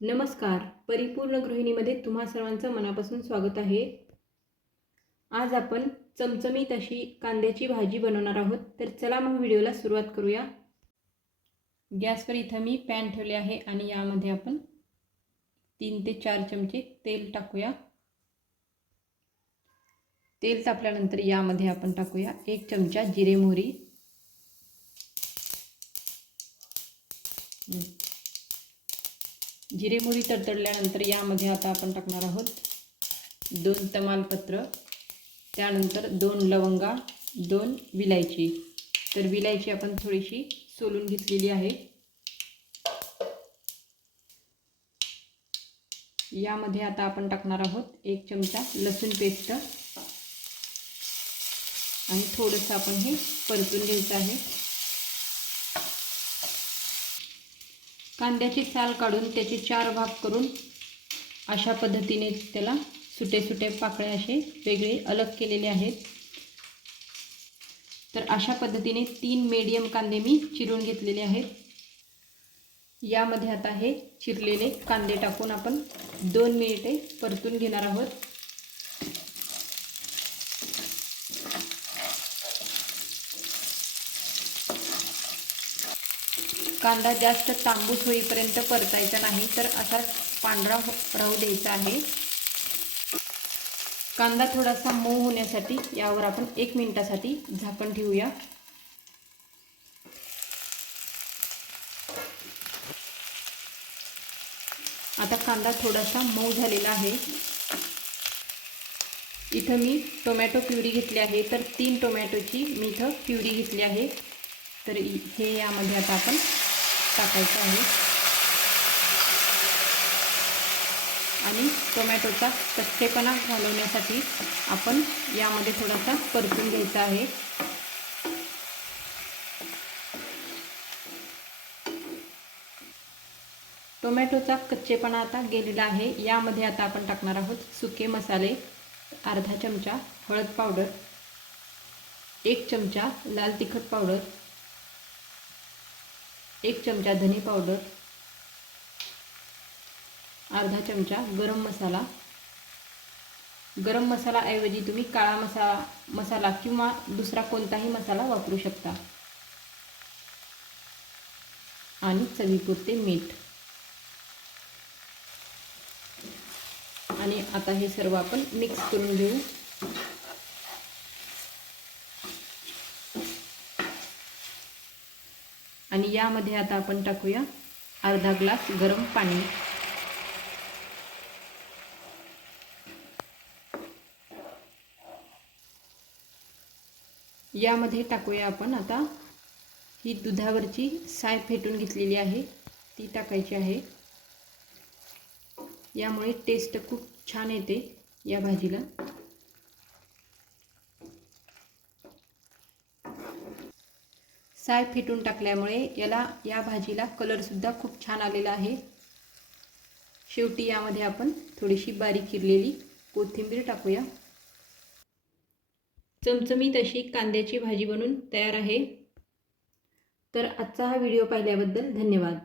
नमस्कार. परिपूर्ण गृहिणीमध्ये तुम्हा सर्वांचं मनापासून स्वागत आहे. आज आपण चमचमीत अशी कांद्याची भाजी बनवणार आहोत. तर चला मग व्हिडिओला सुरुवात करूया. गॅसवर इथं मी पॅन ठेवले आहे आणि यामध्ये आपण तीन ते चार चमचे तेल टाकूया. तेल तापल्यानंतर यामध्ये आपण टाकूया एक चमचा जिरे मोहरी. जिरे मोरी तडतडल्यानंतर यामध्ये आता आपण टाकणार आहोत दोन तमालपत्र त्यानंतर दोन लवंगा दोन विलायची. तर विलायची आपण थोडीशी सोलून घेतलेली आहे. यामध्ये आता आपण टाकणार आहोत एक चमचा लसूण पेस्ट. आणि थोडंसं आपण हे परतून घ्यायचं आहे. कांद्याची साल काढून त्याचे चार भाग करून अशा पद्धतीने त्याला सुटे सुटे पाकळे असे वेगळे अलग केलेले आहेत. तर अशा पद्धतीने तीन मीडियम कांदे मी चिरून घेतलेले आहेत. यामध्ये आता हे चिरलेले कांदे टाकून आपण दोन मिनिटे परतून घेणार आहोत. कांदा जास्त तांबूस होईपर्यंत परतायचा नाही तर असा पांढरा राहू द्यायचा आहे. कांदा थोडासा मऊ होण्यासाठी यावर आपण एक मिनिटासाठी झाकण ठेवूया. आता कांदा थोडासा मऊ झालेला आहे. इथं मी टोमॅटो प्युरी घेतली आहे तर तीन टोमॅटोची मी इथं प्युरी घेतली आहे. तर हे यामध्ये आता आपण टाकायचं आहे. आणि टोमॅटोचा कच्चेपणा घालवण्यासाठी आपण यामध्ये थोडासा परतून घ्यायचा आहे. टोमॅटोचा कच्चेपणा आता गेलेला आहे. यामध्ये आता आपण टाकणार आहोत सुके मसाले अर्धा चमचा हळद पावडर एक चमचा लाल तिखट पावडर एक चमचा धने पावडर अर्धा चमचा गरम मसाला. गरम मसालाऐवजी तुम्ही काळा मसाला मसाला किंवा दुसरा कोणताही मसाला वापरू शकता. आणि चवीपुरते मीठ. आणि आता हे सर्व आपण मिक्स करून घेऊ. आणि यामध्ये आता आपण टाकूया अर्धा ग्लास गरम पाणी. यामध्ये टाकूया आपण आता ही दुधावरची साय फेटून घेतलेली आहे ती टाकायची आहे. यामुळे टेस्ट खूप छान येते या भाजीला. साय फेटून टाकल्यामुळे याला या भाजीला कलरसुद्धा खूप छान आलेला आहे. शेवटी यामध्ये आपण थोडीशी बारीक चिरलेली कोथिंबीर टाकूया. चमचमीत अशी कांद्याची भाजी बनून तयार आहे. तर आजचा हा व्हिडिओ पाहिल्याबद्दल धन्यवाद.